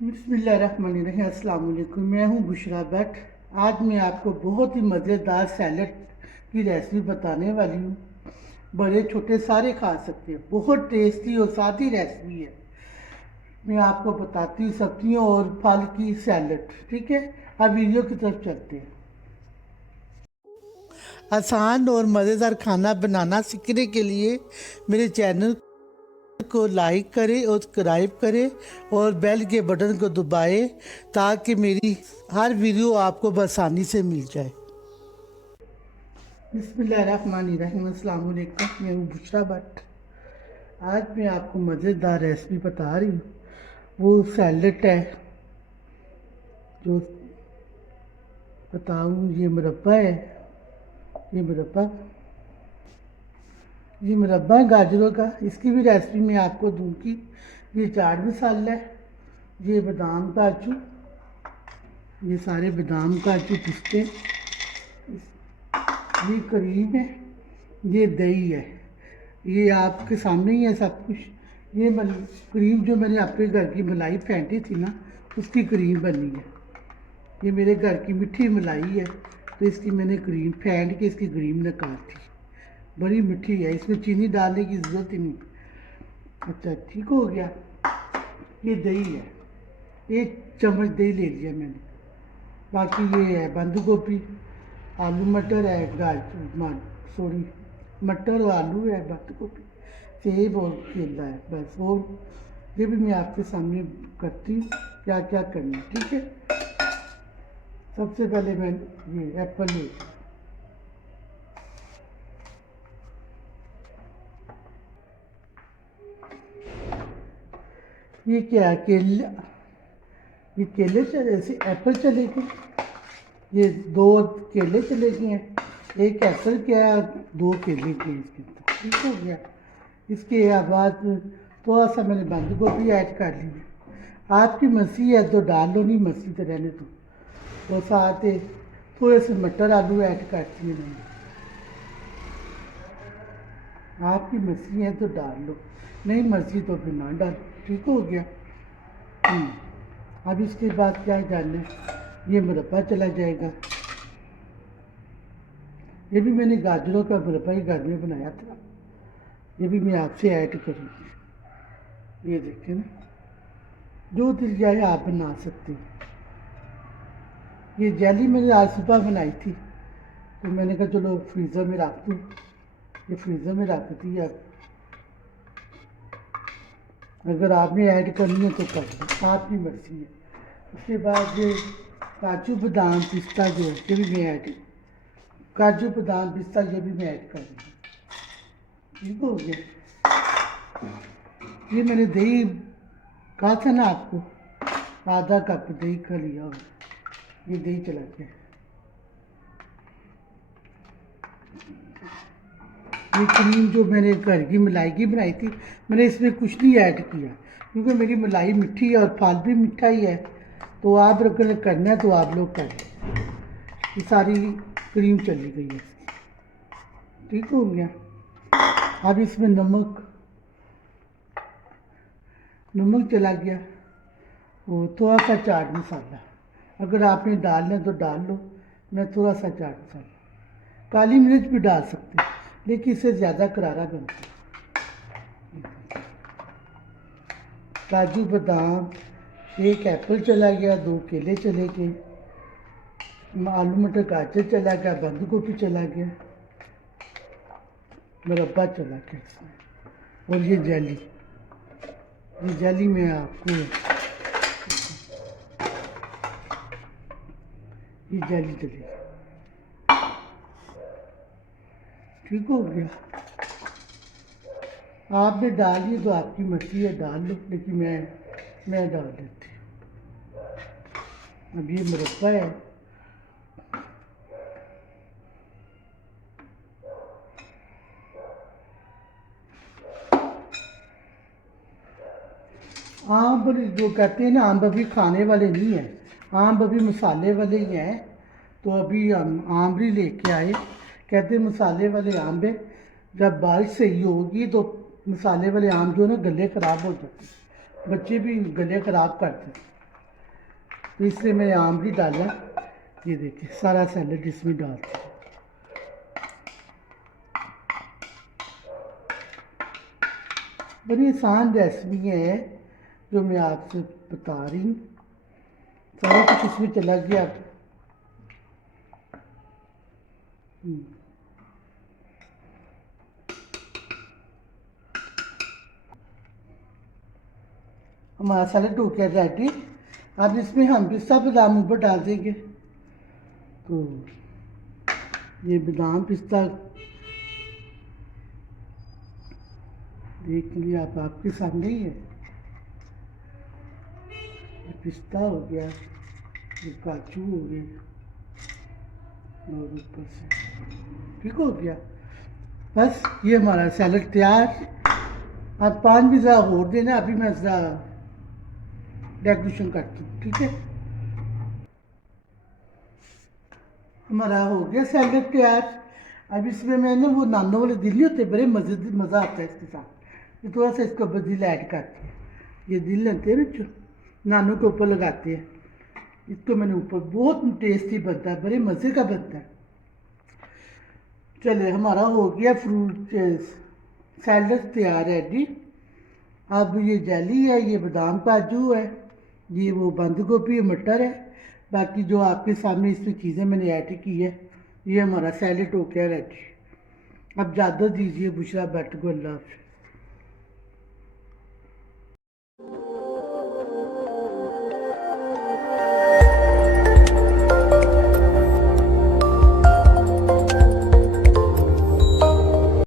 बिस्मिल्लाहिर्रहमानिर्रहीम। अस्सलाम वालेकुम। मैं हूँ बुशरा भट्ट। आज मैं आपको बहुत ही मज़ेदार सैलड की रेसिपी बताने वाली हूँ। बड़े छोटे सारे खा सकते हैं। बहुत टेस्टी और सादी रेसिपी है। मैं आपको बताती हूँ सब्जियों और फल की सैलड। ठीक है, अब वीडियो की तरफ चलते हैं। आसान और मज़ेदार खाना बनाना सीखने के लिए मेरे चैनल को लाइक करें और सब्सक्राइब करें और बेल के बटन को दबाएं ताकि मेरी हर वीडियो आपको आसानी से मिल जाए। बिस्मिल्लाहिर्रहमानिर्रहीम। अस्सलाम वालेकुम। मैं हूँ बुशरा भट्ट। आज मैं आपको मज़ेदार रेसिपी बता रही हूँ। वो सैलड है जो बताऊँ। ये मुरब्बा है। ये मुरब्बा ये मुरब्बा है गाजरों का। इसकी भी रेसिपी मैं आपको दूंगी। ये चाट मसाला है। ये बादाम काजू, ये सारे बादाम काजू पिस्ते, ये क्रीम है, ये दही है। ये आपके सामने ही है सब कुछ। ये क्रीम जो मैंने अपने घर की मलाई फेंटी थी ना, उसकी क्रीम बनी है। ये मेरे घर की मीठी मलाई है, तो इसकी मैंने क्रीम फेंट के इसकी क्रीम निकाल दी। बड़ी मीठी है, इसमें चीनी डालने की ज़रूरत ही नहीं। अच्छा, ठीक हो गया। ये दही है। 1 चम्मच दही ले लिया मैंने। बाकी ये है बंद गोभी, आलू मटर है, गाजर सॉरी मटर और आलू है, बंद गोभी, सेब और केला है, बस। और ये भी मैं आपके सामने करती हूँ क्या क्या करना है। ठीक है, सबसे पहले मैं ये एप्पल ले। ये क्या है? केला। ये केले चले, ऐसे एप्पल चले गए। ये 2 केले चले गए हैं। 1 एप्पल क्या है, 2 केले के इसके अंदर। ठीक हो गया। इसके बाद थोड़ा सा मैंने बंद गोभी ऐड कर ली है। आपकी मर्जी है तो डाल लो, नहीं मर्जी तो रहने दो। और साथ ही थोड़े से मटर आलू ऐड कर दिए मैंने। आपकी मर्जी है तो डाल लो, नहीं मर्जी तो फिर ना डालो। ठीक हो गया। अब इसके बाद क्या करना है, ये मुरब्बा चला जाएगा। ये भी मैंने गाजरों का मुरब्बा ही घर में बनाया था। ये भी मैं आपसे ऐड करूँगी। ये देखें ना, जो दिल जाए आप बना सकते हैं। ये जेली मैंने आज सुबह बनाई थी, तो मैंने कहा चलो फ्रीज़र में रख दूँ। ये फ्रीज़र में रख दी। अब अगर आपने ऐड करनी है तो कर लो, आपकी मर्जी है। उसके बाद ये काजू बादाम पिस्ता जो है, ये भी मैं ऐड, काजू बादाम पिस्ता ये भी मैं ऐड कर दूँगी। ठीक हो गया। ये मैंने दही कहा था ना आपको, आधा कप दही का लिया हो। ये दही चला गया। ये क्रीम जो मैंने घर की मलाई की बनाई थी, मैंने इसमें कुछ नहीं ऐड किया क्योंकि मेरी मलाई मीठी है और फल भी मीठा ही है। तो आप अगर करना है तो आप लोग करें। ये सारी क्रीम चली गई है। ठीक हो गया। अब इसमें नमक चला गया और थोड़ा सा चाट मसाला। अगर आपने डालना है तो डाल लो। मैं थोड़ा सा चाट मसाला, काली मिर्च भी डाल सकते हैं, लेकिन इससे ज़्यादा करारा बनता है। काजू बादाम, 1 एप्पल चला गया, 2 केले चले गए, आलू मटर गाजर चला गया, बंद गोभी चला गया, मुरब्बा चला गया इसमें। और ये जेली में आपको ये जेली चली। ठीक हो गया। आपने डाली तो आपकी मर्जी है, डाल लो, लेकिन मैं डाल देती हूँ। अब ये मुरब्बा है। आम जो कहते हैं ना, आम अभी खाने वाले नहीं है, आम अभी मसाले वाले ही हैं। तो अभी हम आम भी लेके आए। कहते हैं मसाले वाले आम है, जब बारिश सही होगी तो मसाले वाले आम जो है ना गले ख़राब हो जाते हैं, बच्चे भी गले ख़राब करते हैं। तो इसलिए मैं आम भी डाला। ये देखिए सारा सैलड इसमें डालते हैं। बड़ी आसान रेसिपी है जो मैं आपसे बता रही हूँ। सारा कुछ इसमें चला गया। हमारा सैलेड हो गया रेडी। अब इसमें हम पिस्ता बादाम ऊपर डाल देंगे। तो ये बादाम पिस्ता देख लिया आप, आपके सामने ही है। ये पिस्ता हो गया, ये काजू हो गए और ऊपर से ठीक हो गया। बस ये हमारा सैलड तैयार। आप पान भी ज़रा और देना, अभी मैं ज़रा डेकोरेशन करती हूँ, ठीक है। हमारा हो गया सैलड तैयार। अब इसमें मैंने वो नानों वाले दिल नहीं होते, बड़े मज़ा आता है इसके साथ। ये थोड़ा सा इसके ऊपर दिल ऐड करते हैं। ये दिल लेते हैं ना जो नानों के ऊपर लगाते हैं, इसको मैंने ऊपर, बहुत टेस्टी बनता है, बड़े मज़े का बनता है। चले हमारा हो गया फ्रूट सैलड तैयार है जी। अब ये जेली है, ये बादाम काजू है, ये वो बंद गोभी मटर है, बाकी जो आपके सामने इसमें चीज़ें मैंने ऐड की है। ये हमारा सैलड हो गया रेडी। अब ज़्यादा दीजिए बुशरा भट्ट को। अल्लाह हाफ़िज़।